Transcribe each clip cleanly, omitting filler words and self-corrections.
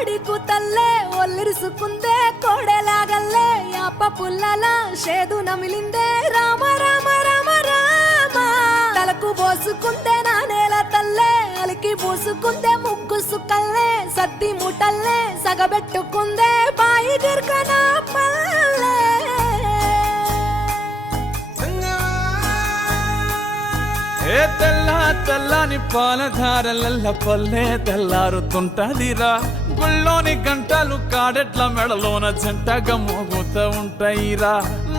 కోడి కూతల్లే ఒల్లిరుసుకుందే కోడెలాగల్లే యాప పుల్లల షేదు నమిలిందే రామ రామ రామ రామ తలకు పోసుకుందే నా నేల తల్లే అలికి పూసుకుందే ముగ్గు సుక్కల్లే సద్ది ముటల్లే సగబెట్టుకుందే బాయి గిర్కన పల్లె ఏ తెల్ల తెల్లని పాలధారలల్ల పల్లె తెల్లారుతుంటదిరా గుళ్ళోని గంటలు కాడెట్ల మెడలోన జంటగా మోగుతూ ఉంటాయిరా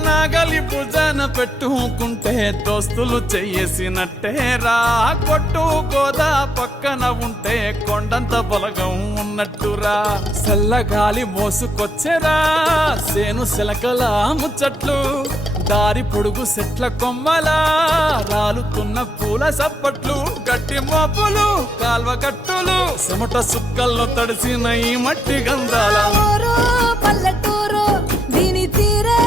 నాగలి భుజాన పెట్టుకుంటే దోస్తులు చెయ్యేసినట్టేరా కొట్టు గోదా పక్కన ఉంటే కొండంత బలగం ఉన్నట్టురా చల్లగాలి మోసుకొచ్చెరా సేను శిలకల ముచ్చట్లు దారి పొడుగు చెట్ల కొమ్మలా రాలుతున్న పూల సప్పట్లు గట్టి మోపులు కాల్వ గట్టులు చెమట సుక్కల్లో తడిసిన ఈ మట్టి గంధాల ఊరు పల్లెటూరు దీని తీరే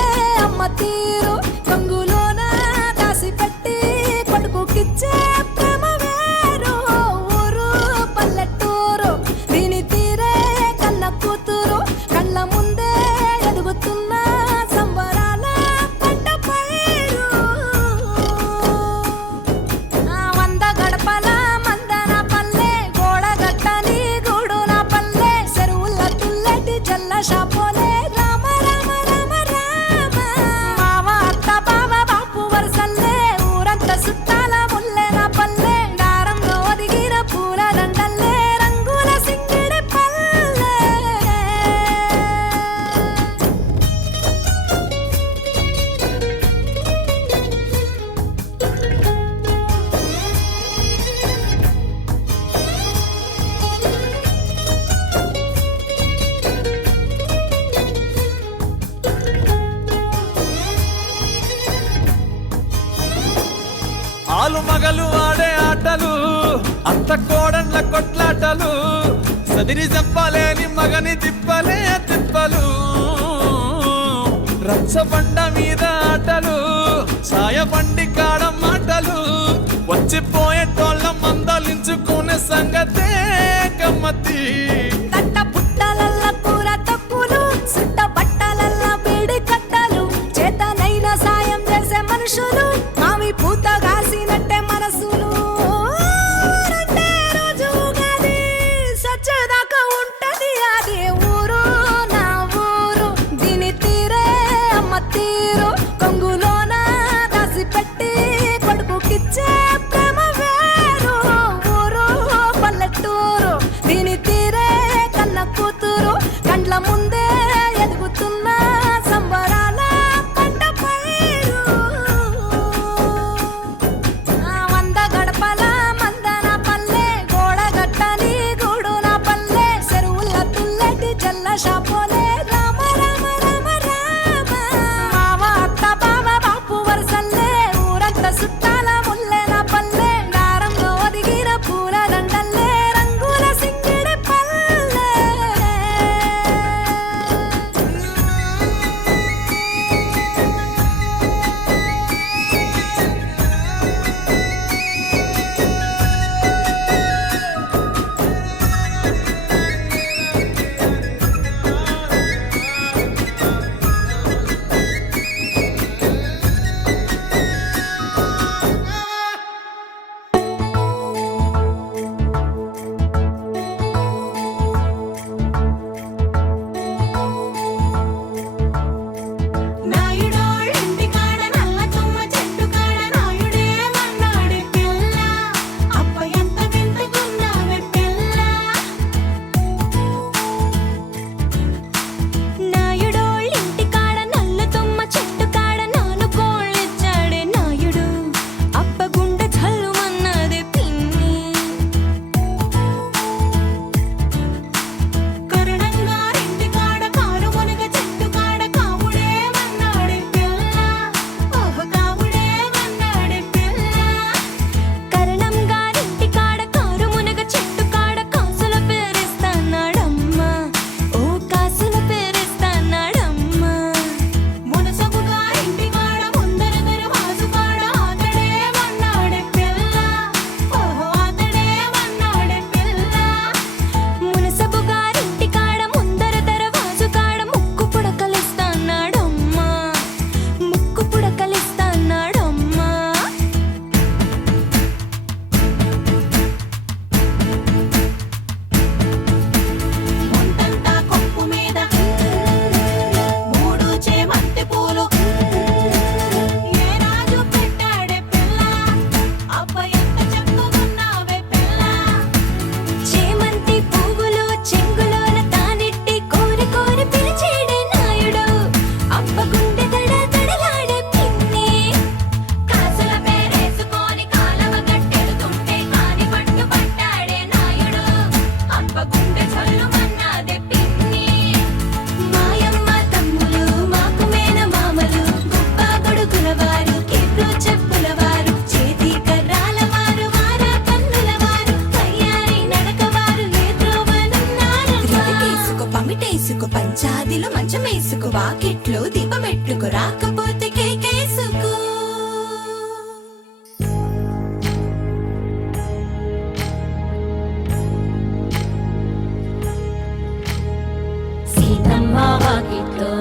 అమ్మ తీరు కంగులోన దాసి పెట్టి కొడుకుకిచ్చే ప్రేమ వేరు ఊరు పల్లెటూరు దీని తీరే కన్న కూతురు కళ్ళ ముందే ఎదుగుతున్న సంబరాల పంట పైరు వంద గడపల మందన పల్లె గోడ గట్టని గూడు నా పల్లె చెరువుల తుల్లటి జల్ల షాపోలే రామ రామ రామ రామ మావ అత్త బావ బాపు వరసల్లే ఊరంత సుట్టాల ముల్లె నా పల్లె దారంలో ఒదిగిన పూల దండల్లే రంగుల సింగిడి పల్లె ఆలు మగలు ఆడే ఆటలు అత్త కోడళ్ళ కొట్లాటలు సదిరి చెప్పలేని మగని తిప్పలే తిప్పలు రచ్చబండ మీద ఆటలు ఛాయ బండి కాడ మాటలు వచ్చిపోయేటోళ్ళ మందలించుకునే సంగతే గమ్మతి తట్ట పుట్టలల్ల కూర తక్కులు సుట్ట బట్టలల్ల బీడి కట్టలు చేతనైన సాయం చేసే మనుషులు మావి పూత కాసినట్టే మనసులు రండే రోజు ఉగాది సచ్చేదాకా ఉంటది అది ఊరు నా ఊరు దీని తీరే అమ్మ తీరు కొంగులోన దాసి పెట్టి కొడుకుకిచ్చే ప్రేమ వేరు ఊరు పల్లెటూరు దీని తీరే కన్న కూతురు కండ్ల ముందే ఎదుగుతున్న సంబరాల పంట పైరు వంద గడపల మందన పల్లె గోడ గట్టని గూడు నా పల్లె చెరువుల తుల్లటి జల్ల షాపోలే రామ రామ రామ రామ మావ అత్త బావ బాపు వరసల్లే ఊరంత సుట్టాల ముల్లె నా పల్లె దారంలో ఒదిగిన పూల దండల్లే రంగుల సింగిడి కేసుకు వాకిట్లో దీపమెట్టుకు రాకపోతే కేకేసుకు సీతమ్మ వాకిట్లో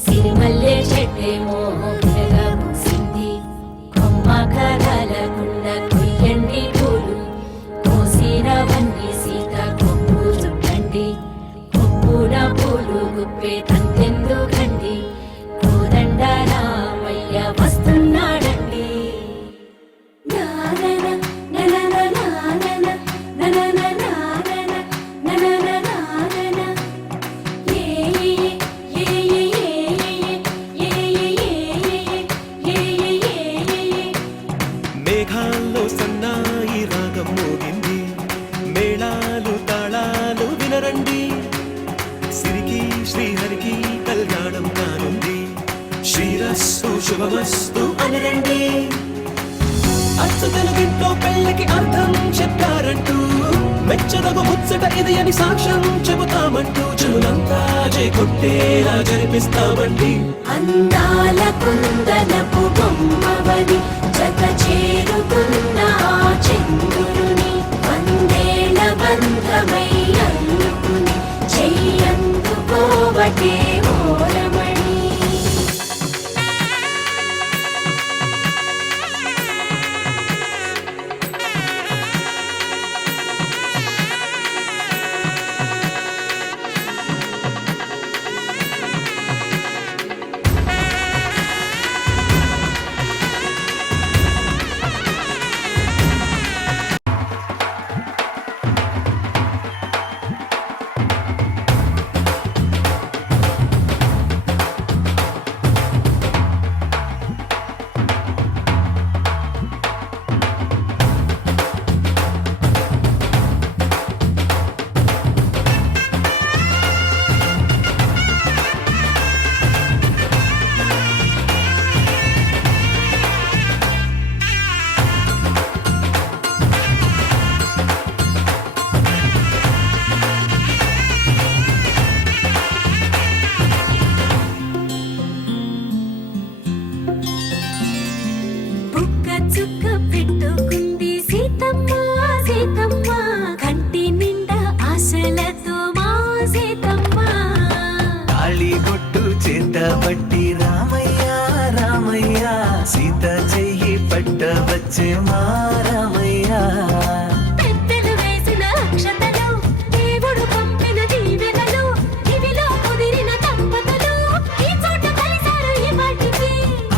సిరిమల్లె చెట్టేమో విరగా పూసింది. కొమ్మ కదలకుండా కొయ్యండి పూలు, కోసినవన్నీ సీత కొప్పు చుట్టండి. కొప్పున పూలు గుప్పే తంతెందుకండి, కోదండ రామయ్య వస్తున్నాడండి. నానన ననన నానన ననన నానన ననన నానన ఏ ఏ ఏ ఏ ఏ ఏ మేఘాల్లో సన్నాయి రాగం మోగింది, మేళాలు తాళాలు వినరండి. సిరికి శ్రీహరికి కళ్యాణం కానుంది, శ్రీరస్సు శుభమస్తు అనరండి. అచ్చు తెలుగింట్లో పెళ్ళికి అర్థం చెప్పారంటూ, మెచ్చదగు ముచ్చట ఇది అని సాక్ష్యం చెబుతామంటూ, జనులంతా జై కొట్టేలా జరిపిస్తామండి. అందాల కుందనపు బొమ్మవని జత చేరుకున్న ఆ చంద్రుని, వందేళ్ల బంధమై అల్లుకుని చెయ్యందుకోవటే ఓరమణి. బుక్క చుక్క పెట్టుకుంది సీతమ్మ సీతమ్మ, కంటి నిండా ఆశలతో మా సీతమ్మ. తాళి బొట్టు చేత పట్టి రామయ్య రామయ్య, సీత చెయ్యి పట్ట వచ్చే మా రామయ్య. పెద్దలు వేసిన అక్షతలు, దేవుడు పంపిన దీవెనలు, ఇవిలో కుదిరిన దంపతులు ఈ చోట కలిశారు ఈ వాటికి.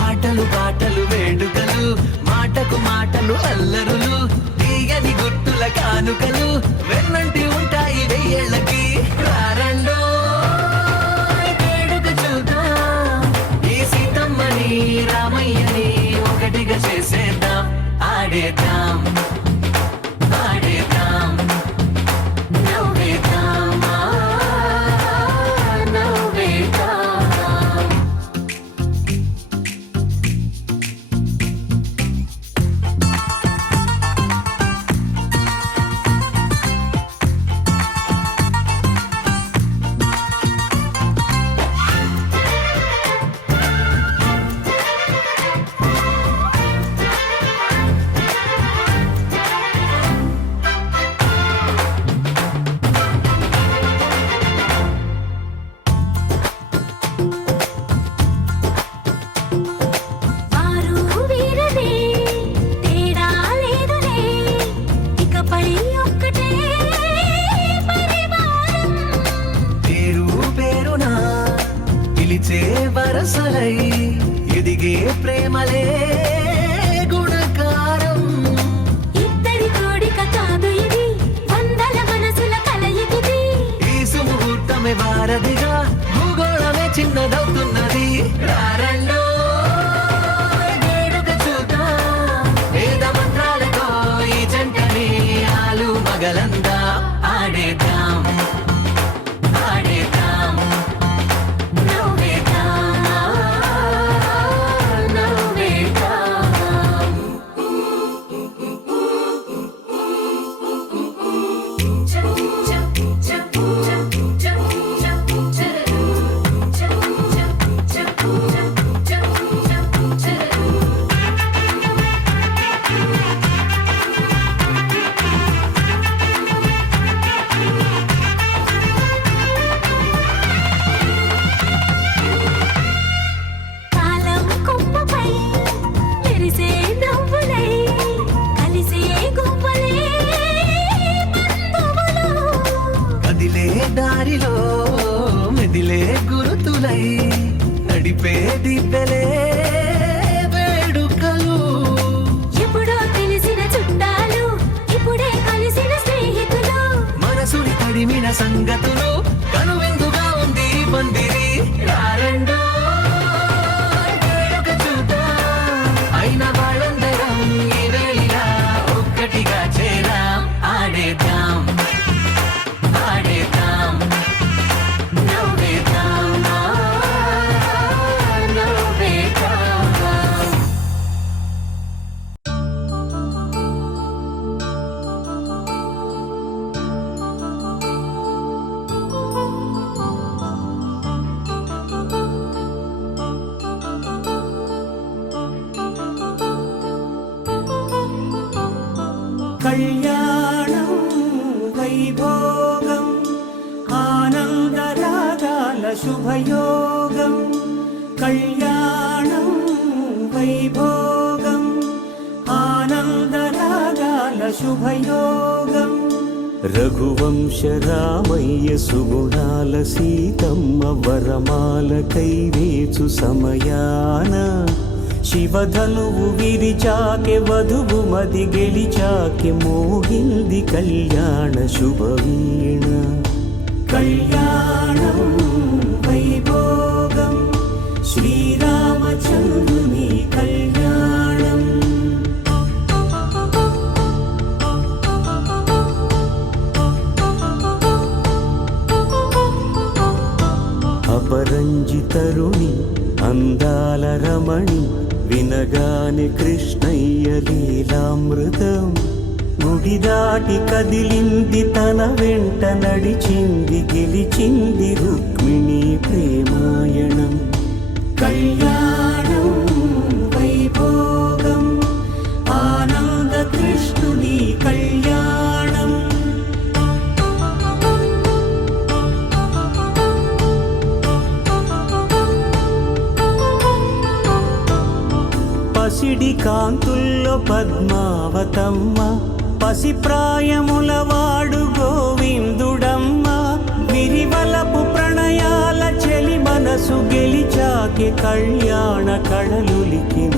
ఆటలు పాటలు వేడుకలు, మాటకు మాటలు అల్లరులు, తీయని గుర్తుల కానుకలు వెన్నంటి ఉంటాయి వెయ్యేళ్ళకి. రారండో వేడుక చూద్దాం, ఈ సీతమ్మని రామయ్యని ఒకటిగా చేసేద్దాం. ఆడేద్దాం ఆడేద్దాం నవ్వేద్దాం నవ్వేద్దాం. వారు వీరనే తేడా లేదులే, ఇకపై ఒక్కటే పరివారం. పేరు పేరునా పిలిచే వరసలై ఎదిగే ప్రేమలే గుణకారం. ఇద్దరి కోడిక కాదు ఇది, వందల మనసుల కలయికిది. ఈ సుముహూర్తమే వారధిగా, భూగోళమే చిన్నదవుతున్నది. రారండో వేడుక చూద్దాం, వేద మంత్రాలతో ఈ జంటని ఆలు మగలందా. ఆడేద్దాం ఆడేద్దాం నవ్వేద్దాం నవ్వేద్దాం. చ చ చ చ చ చ దారిలో మెదిలే గురుతులై నడిపే దివ్యలే వేడుకలు. ఎప్పుడో తెలిసిన చుట్టాలు ఇప్పుడే కలిసిన స్నేహితులు. మనసుని తడిమిన సంగతులు కనువిందుగా ఉంది ఈ పందిరి. రారండో వేడుక చూద్దాం, అయిన వాళ్ళందరం ఈ వేళ ఒక్కటిగా చేరాం. ఆడేద్దాం ఆడేద్దాం నవ్వేద్దాం నవ్వేద్దాం. కళ్యాణం వైభోగం ఆనందరాగాల శుభయోగం. కళ్యాణం వైభోగం ఆనందరాగాల శుభయోగం. రఘువంశ రామయ్య సుగుణాల సీతమ్మ వరమాల కైవేచు సమయాన శివధనువు విరిచాకె వధువు మది గెలిచాకె మోగింది కళ్యాణ శుభవీణ. కళ్యాణం వైభోగం శ్రీరామచంద్రుని కళ్యాణం. అపరంజితరుణి అందాల రమణి వినగానే కృష్ణయ్య లీలామృతం. గుడి దాటి కదిలింది తన వెంట నడిచింది గెలిచింది రుక్మిణి ప్రేమాయణం. కళ్యాణం వైభోగం ఆనంద కృష్ణుని కళ్యాణం. పసిడి కాంతుల్లో పద్మావతమ్మ పసిప్రాయముల వాడు గోవిందుడమ్మ. విరివలపు ప్రణయాల చెలి మనసు గెలిచాకె కళ్యాణ కళలులికినాడమ్మ.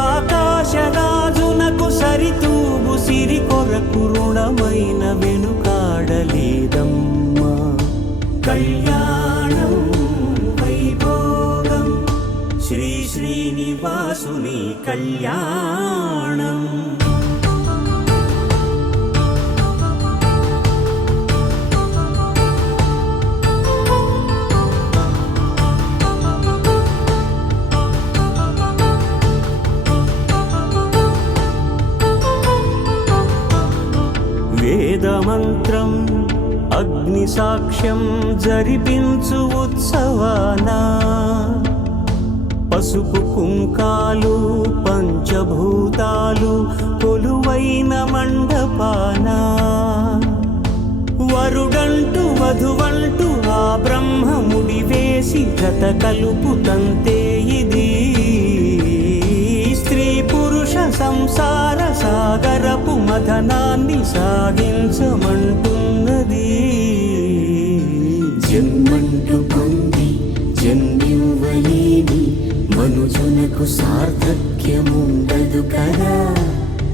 ఆకాశరాజునకు సరితూగు సిరి కొరకు రుణమైన వెనుకాడలేదమ్మా. కళ్యాణం వైభోగం శ్రీ శ్రీనివాసుని కళ్యాణం. వేదమంత్రం అగ్ని సాక్ష్యం జరిపించు ఉత్సవానా. పసుపు కుంకాలు పంచభూతాలు కొలువైన మండపాన. వరుడంటూ వధువంటూ ఆ బ్రహ్మముడి వేసి జత కలుపు తంతే ఇది. స్త్రీ పురుష సంసార సాగరపు మథనాన్ని సాగించమంటున్నది. జన్మంటూ పొంది జన్మివ్వలేని మనుజునకు సార్థక్యముండదు కదా.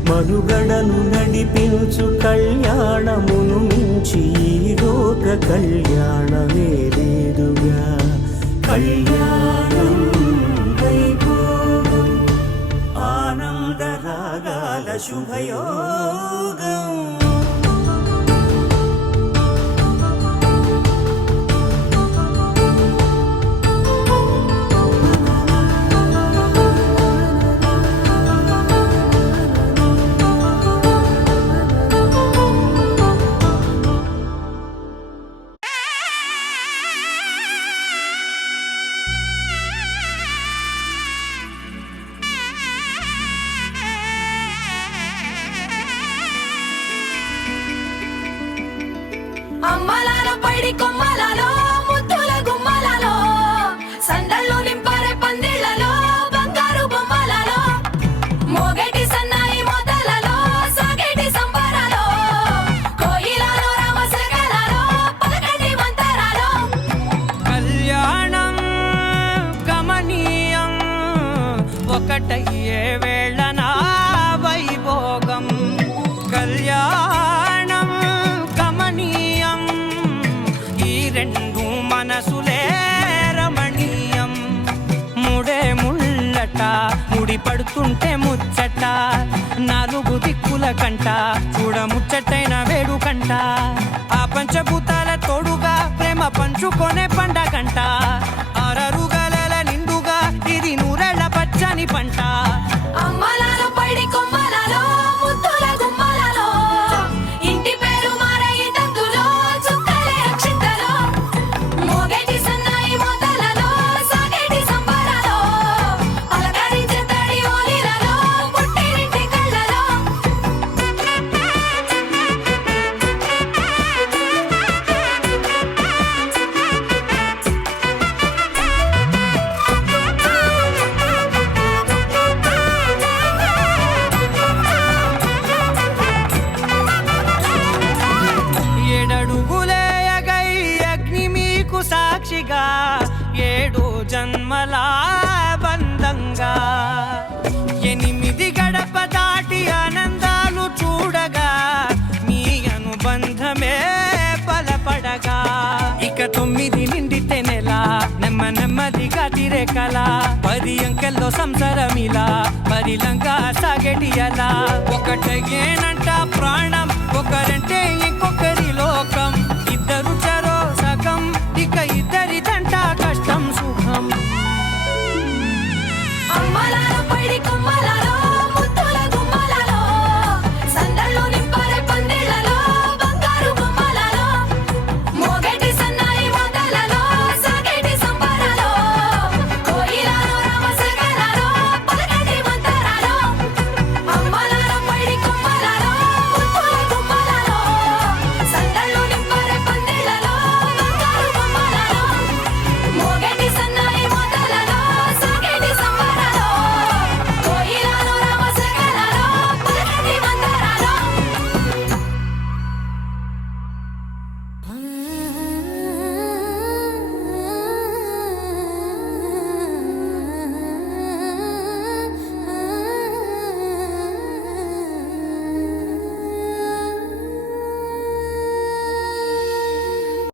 మనుగడను నడిపించు కళ్యాణమును మించి ఈ లోక కళ్యాణమే లేదుగా. కళ్యాణం వైభోగం ఆనంద రాగాల శుభయోగం. అమ్మలాల పైడి కొమ్మలలో ముద్దుల గుమ్మలలో సందళ్ళు నింపారే పందిళ్లలో బంగారు బొమ్మలలో మోగేటి సన్నాయి మోతలలో సాగేటి సంబరాలో కోయిలలో రామశేఖర కళ్యాణం కమనీయం ఈ రెండు మనసులే రమణీయం ముడే ముళ్ళట ముడి పడుతుంటే ముచ్చట నాలుగు దిక్కుల కంట చూడ ముచ్చటైన వేడుకంట ఆ పంచభూతాల తోడుగా ప్రేమ పంచుకొనే పండగంట అరరుగల నిండుగా ఇది నూరెళ్ళ పచ్చని పంట అమ్మలాలో పడి కొమ్మలలో ముద్దుల గుమ్మలలో ఇంటి పేరు మారయి తందులో చుక్కలే అక్షింతలో మోగేటి సన్నాయి మోతలలో సాగేటి సంబరాలో అలకరించే తడి ఓలిలలో పుట్టినింటి కళ్ళలో ఏడడుగులే ఎగై అగ్ని మీకు సాక్షిగా ఏడు జన్మల బంధంగా ఎనిమిది గడప దాటి ఆనందాలు చూడగా మీ అనుబంధమే బలపడగా ఇక 9 నిండితే నెల నెమ్మదిగా తిరే కల 10 అంకెల్లో సంసారమిలా పరిలంగా సాగేటి అలా ఒకటేనంట ప్రాణ